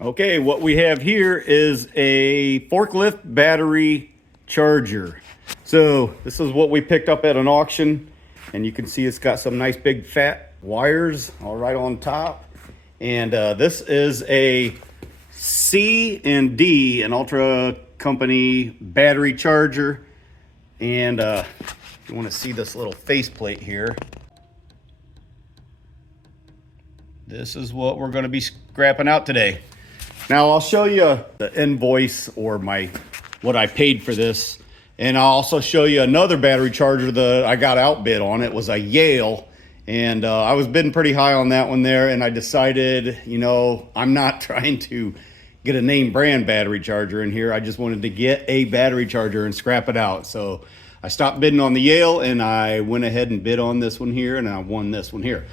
Okay, what we have here is a forklift battery charger. So this is what we picked up at an auction, and you can see it's got some nice big fat wires all right on top. And this is a C and D, an Ultra Company battery charger. And you want to see this little faceplate here. This is what we're going to be scrapping out today. Now I'll show you the invoice or what I paid for this, and I'll also show you another battery charger that I got outbid on. It was a Yale, and I was bidding pretty high on that one there, and I decided, you know, I'm not trying to get a name brand battery charger in here. I just wanted to get a battery charger and scrap it out. So I stopped bidding on the Yale, and I went ahead and bid on this one here, and I won this one here.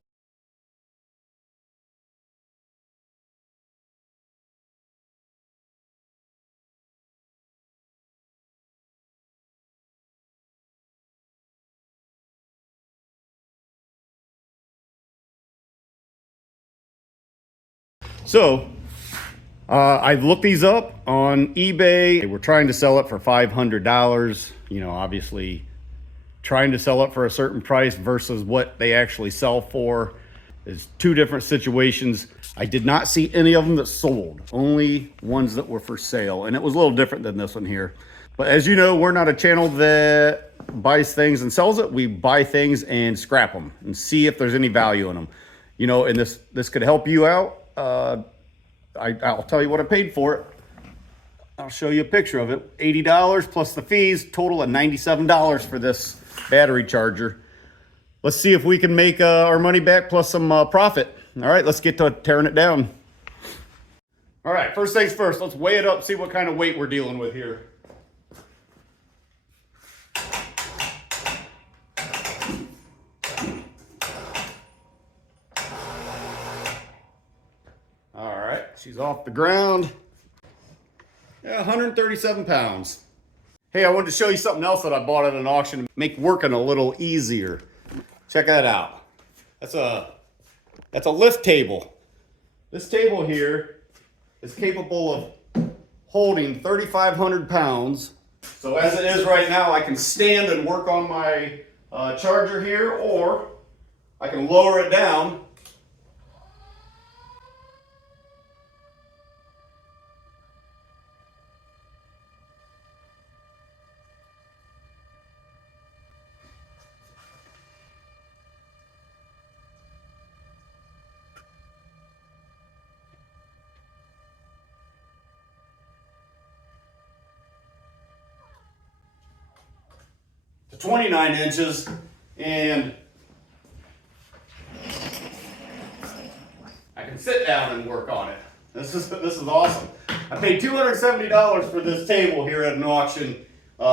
So I've looked these up on eBay. We're trying to sell it for $500. You know, obviously trying to sell it for a certain price versus what they actually sell for is two different situations. I did not see any of them that sold, only ones that were for sale. And it was a little different than this one here. But as you know, we're not a channel that buys things and sells it. We buy things and scrap them and see if there's any value in them. You know, and this could help you out. I'll tell you what I paid for it. I'll show you a picture of it. $80 plus the fees, total of $97 for this battery charger. Let's see if we can make our money back plus some profit. All right, let's get to tearing it down. All right, first things first, let's weigh it up, see what kind of weight we're dealing with here. She's off the ground. Yeah, 137 pounds. Hey, I wanted to show you something else that I bought at an auction to make working a little easier. Check that out. That's a lift table. This table here is capable of holding 3,500 pounds. So as it is right now, I can stand and work on my charger here, or I can lower it down. To 29 inches, and I can sit down and work on it. This is awesome. I paid $270 for this table here at an auction.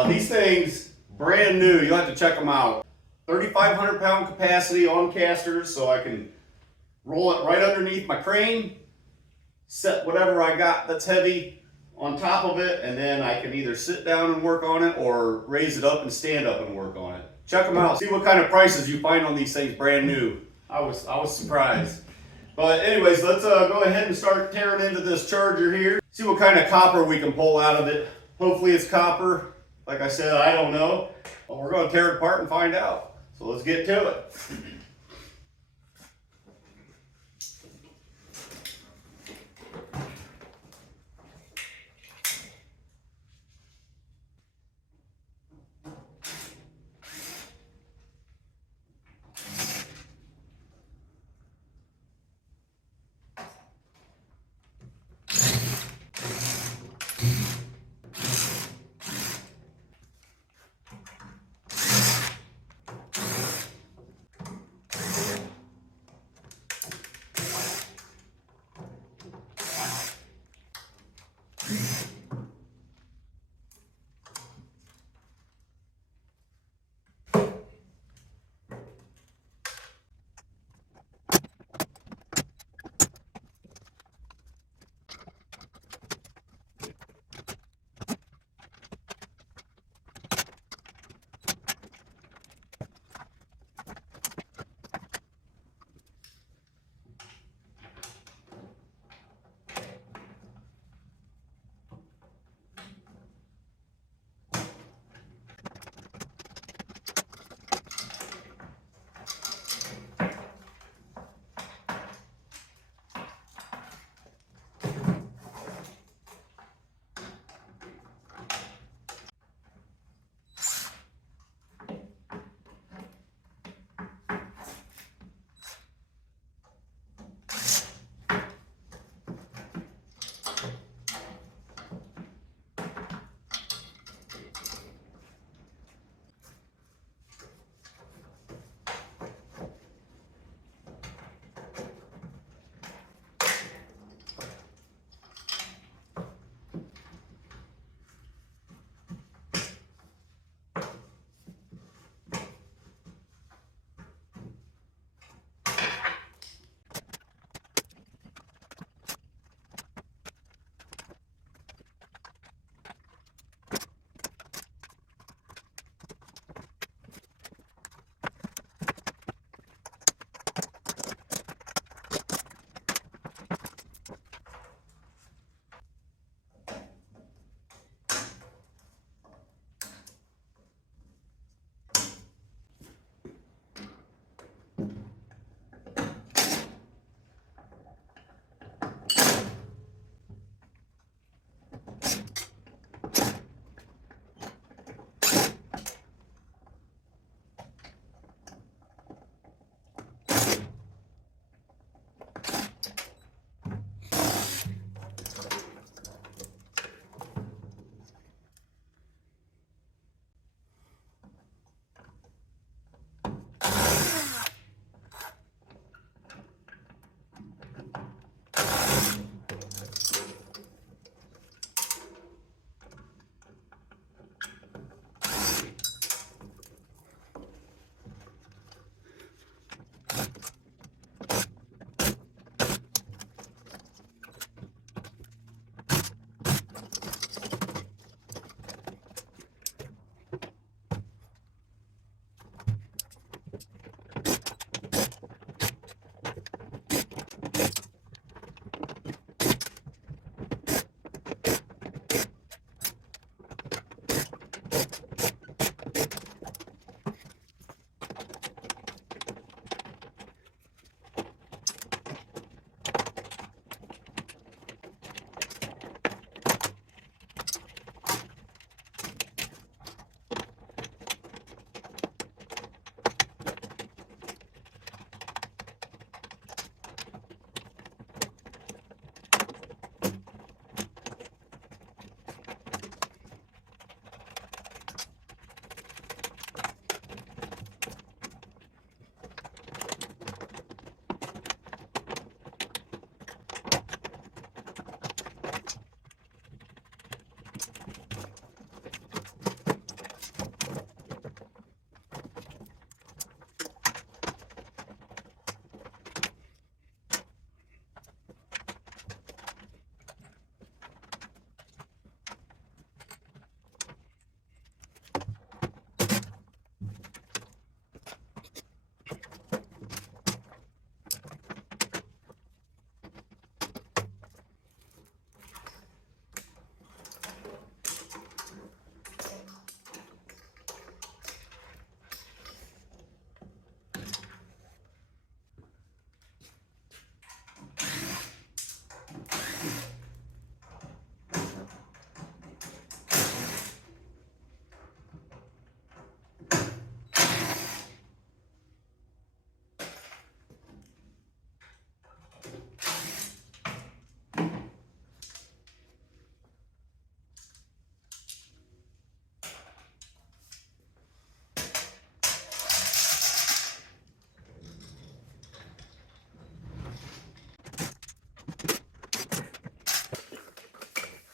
These things, brand new. You'll have to check them out. 3,500 pound capacity on casters, so I can roll it right underneath my crane, set whatever I got that's heavy on top of it, and then I can either sit down and work on it or raise it up and stand up and work on it. Check them out. See what kind of prices you find on these things brand new. I was surprised. But anyways, let's go ahead and start tearing into this charger here. See what kind of copper we can pull out of it. Hopefully it's copper. Like I said, I don't know. Well, we're going to tear it apart and find out. So let's get to it.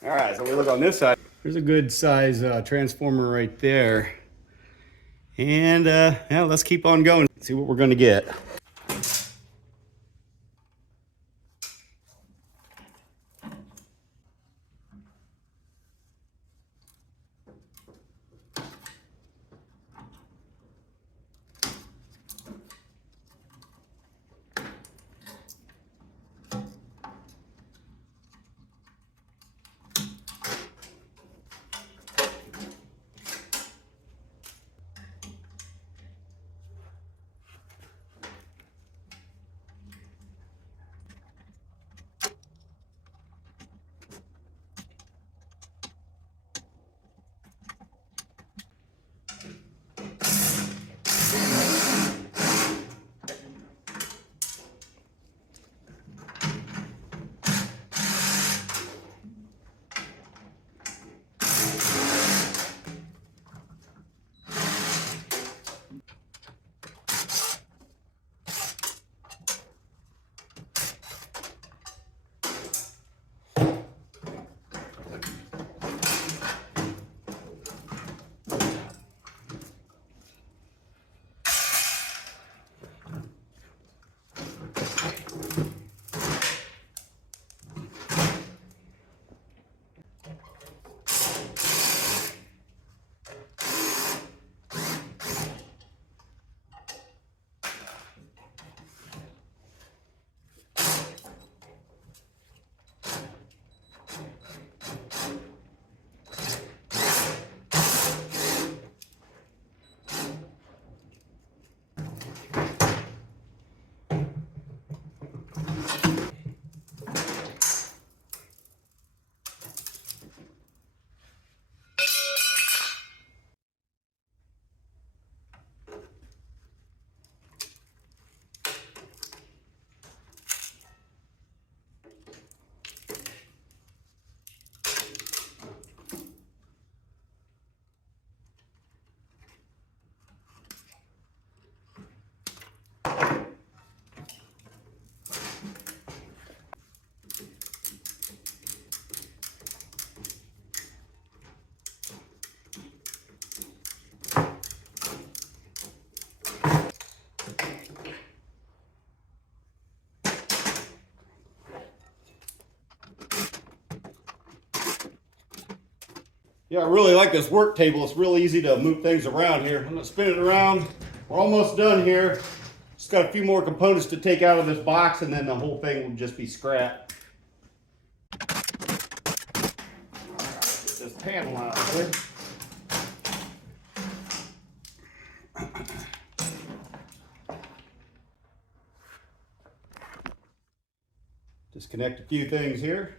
All right, so we look on this side. There's a good size transformer right there. And yeah, let's keep on going, see what we're gonna get. Yeah, I really like this work table. It's real easy to move things around here. I'm gonna spin it around. We're almost done here. Just got a few more components to take out of this box and then the whole thing will just be scrap. All right, get this panel out of there. Disconnect a few things here.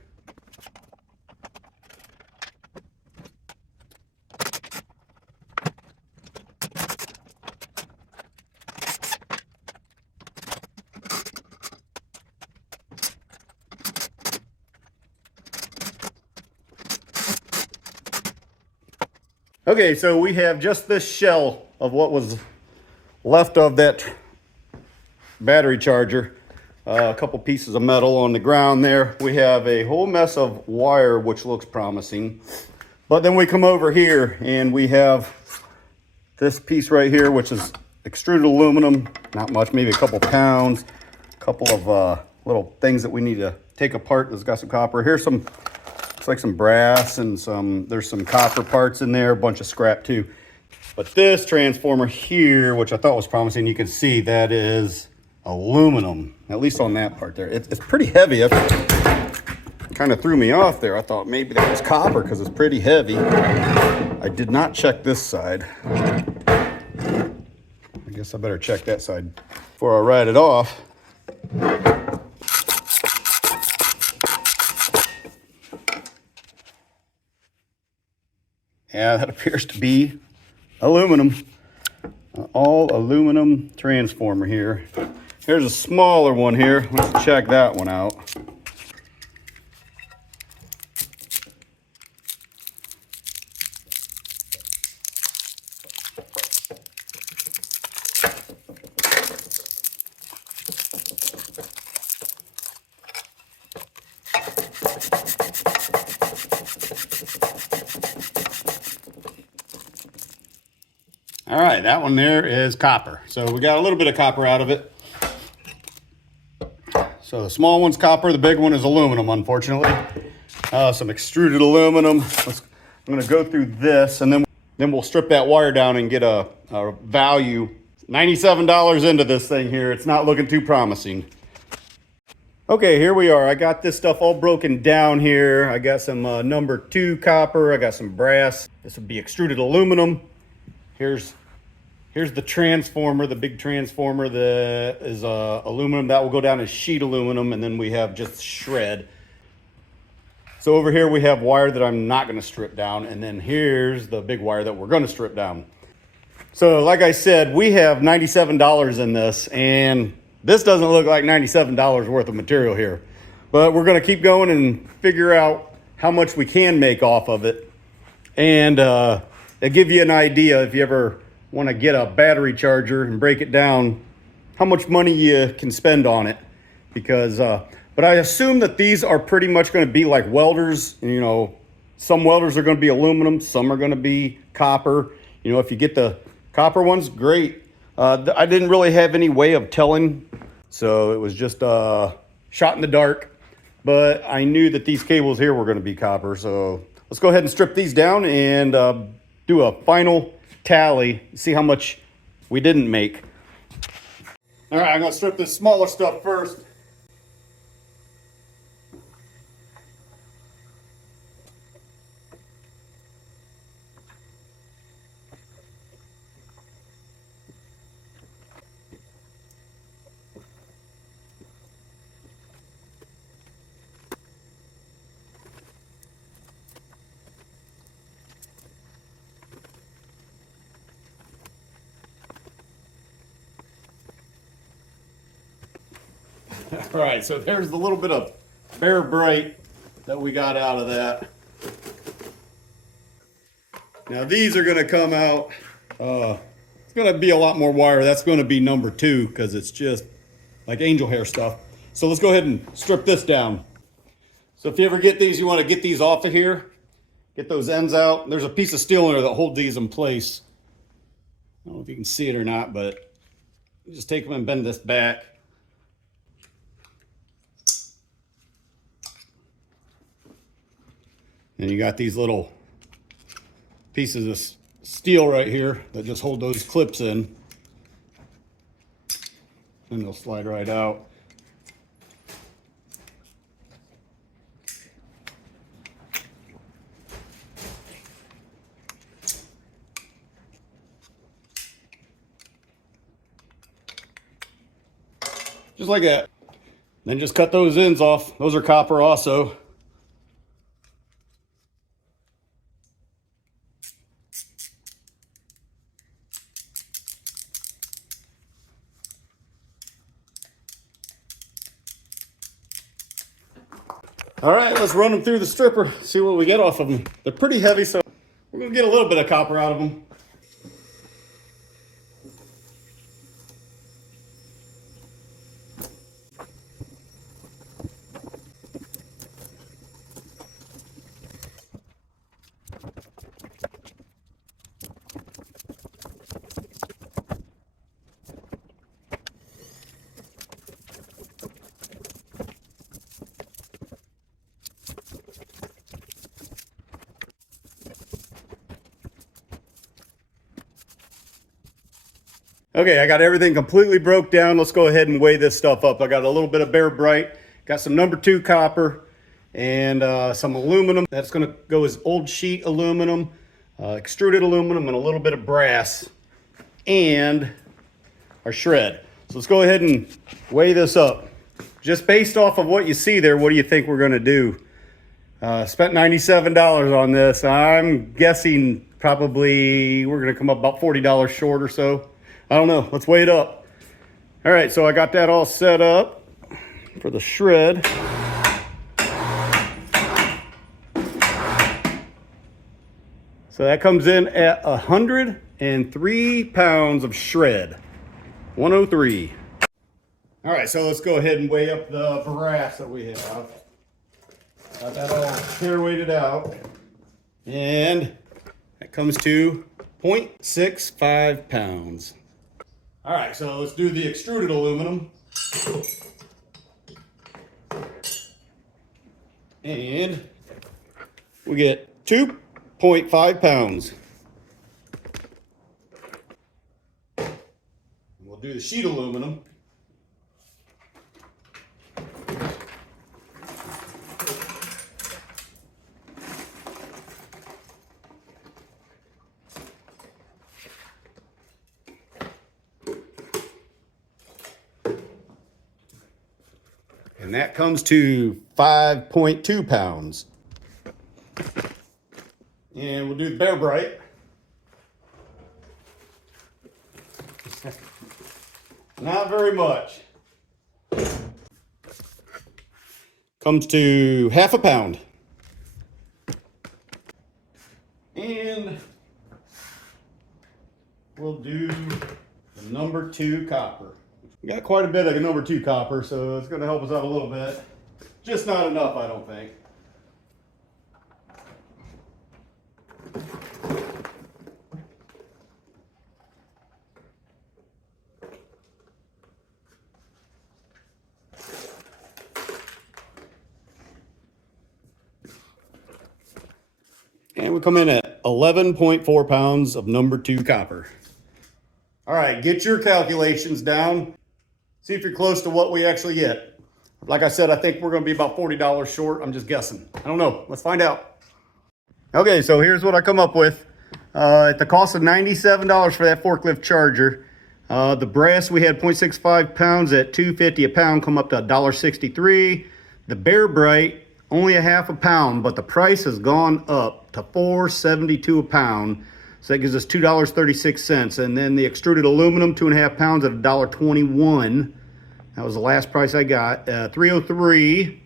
Okay, so we have just this shell of what was left of that battery charger. A couple pieces of metal on the ground there. We have a whole mess of wire, which looks promising. But then we come over here and we have this piece right here, which is extruded aluminum. Not much, maybe a couple pounds. A couple of little things that we need to take apart. It's got some copper. Here's some, looks like some brass and there's some copper parts in there, a bunch of scrap too. But this transformer here, which I thought was promising, you can see that is aluminum, at least on that part there. It's pretty heavy. It kind of threw me off there. I thought maybe that was copper because it's pretty heavy. I did not check this side. I guess I better check that side before I write it off. Yeah, that appears to be aluminum. All aluminum transformer here. Here's a smaller one here. Let's check that one out. All right, that one there is copper. So we got a little bit of copper out of it. So the small one's copper, the big one is aluminum, unfortunately. Some extruded aluminum. I'm gonna go through this, and then we'll strip that wire down and get a value. $97 into this thing here. It's not looking too promising. Okay, here we are. I got this stuff all broken down here. I got some number 2 copper. I got some brass. This would be extruded aluminum. Here's the transformer, the big transformer that is aluminum. That will go down as sheet aluminum, and then we have just shred. So over here we have wire that I'm not going to strip down, and then here's the big wire that we're going to strip down. So like I said, we have $97 in this, and this doesn't look like $97 worth of material here. But we're going to keep going and figure out how much we can make off of it. And it'll give you an idea if you ever want to get a battery charger and break it down, how much money you can spend on it. Because, but I assume that these are pretty much going to be like welders. You know, some welders are going to be aluminum, some are going to be copper. You know, if you get the copper ones, great. I didn't really have any way of telling, so it was just shot in the dark. But I knew that these cables here were going to be copper, so let's go ahead and strip these down and do a final tally, see how much we didn't make. All right, I'm going to strip this smaller stuff first. All right, so there's the little bit of bare bright that we got out of that. Now these are going to come out, it's going to be a lot more wire. That's going to be number 2 because it's just like angel hair stuff. So let's go ahead and strip this down. So if you ever get these, you want to get these off of here, get those ends out. There's a piece of steel in there that holds these in place. I don't know if you can see it or not, but you just take them and bend this back. And you got these little pieces of steel right here that just hold those clips in. And they'll slide right out. Just like that. Then just cut those ends off. Those are copper also. All right, let's run them through the stripper, see what we get off of them. They're pretty heavy, so we're gonna get a little bit of copper out of them. Okay, I got everything completely broke down. Let's go ahead and weigh this stuff up. I got a little bit of bare bright, got some number 2 copper, and some aluminum. That's gonna go as old sheet aluminum, extruded aluminum, and a little bit of brass, and our shred. So let's go ahead and weigh this up. Just based off of what you see there, what do you think we're gonna do? Spent $97 on this. I'm guessing probably we're gonna come up about $40 short or so. I don't know, let's weigh it up. All right, so I got that all set up for the shred. So that comes in at 103 pounds of shred, 103. All right, so let's go ahead and weigh up the brass that we have. Got that all pair weighted out. And that comes to 0.65 pounds. All right, so let's do the extruded aluminum. And we get 2.5 pounds. We'll do the sheet aluminum. And that comes to 5.2 pounds. And we'll do the Bear Bright. Not very much. Comes to half a pound. And we'll do the number 2 copper. We got quite a bit of number 2 copper, so it's going to help us out a little bit. Just not enough, I don't think. And we come in at 11.4 pounds of number 2 copper. All right, get your calculations down. See if you're close to what we actually get. Like I said, I think we're going to be about $40 short. I'm just guessing. I don't know. Let's find out. Okay, so here's what I come up with. At the cost of $97 for that forklift charger, the brass we had 0.65 pounds at $2.50 a pound, come up to $1.63. The Bear Bright, only a half a pound, but the price has gone up to $4.72 a pound. So that gives us $2.36. And then the extruded aluminum, 2.5 pounds at $1.21. That was the last price I got. $3.03.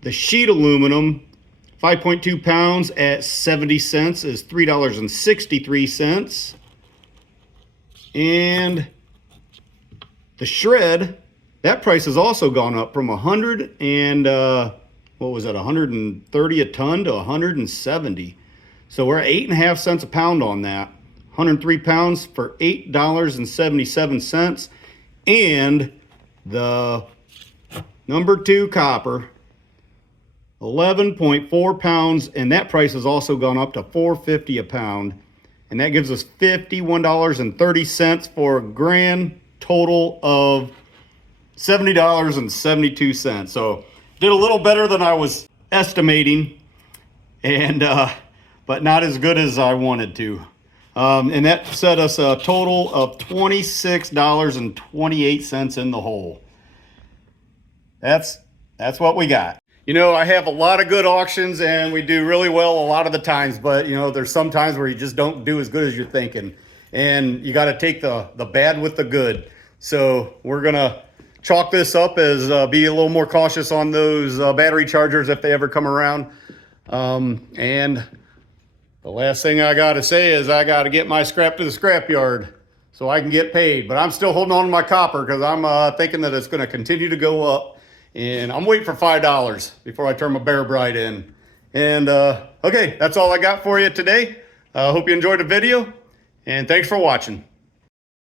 The sheet aluminum, 5.2 pounds at 70 cents is $3.63. And the shred, that price has also gone up from 100 and what was that, 130 a ton to 170. So we're at 8.5 cents a pound on that. 103 pounds for $8.77. And the number 2 copper, 11.4 pounds, and that price has also gone up to $4.50 a pound. And that gives us $51.30 for a grand total of $70.72. So did a little better than I was estimating, and but not as good as I wanted to. And that set us a total of $26.28 in the hole. That's what we got. You know, I have a lot of good auctions and we do really well a lot of the times, but you know, there's some times where you just don't do as good as you're thinking, and you got to take the bad with the good. So we're gonna chalk this up as be a little more cautious on those battery chargers if they ever come around. And the last thing I got to say is I got to get my scrap to the scrap yard so I can get paid. But I'm still holding on to my copper because I'm thinking that it's going to continue to go up. And I'm waiting for $5 before I turn my Bear Bright in. And okay, that's all I got for you today. Hope you enjoyed the video, and thanks for watching.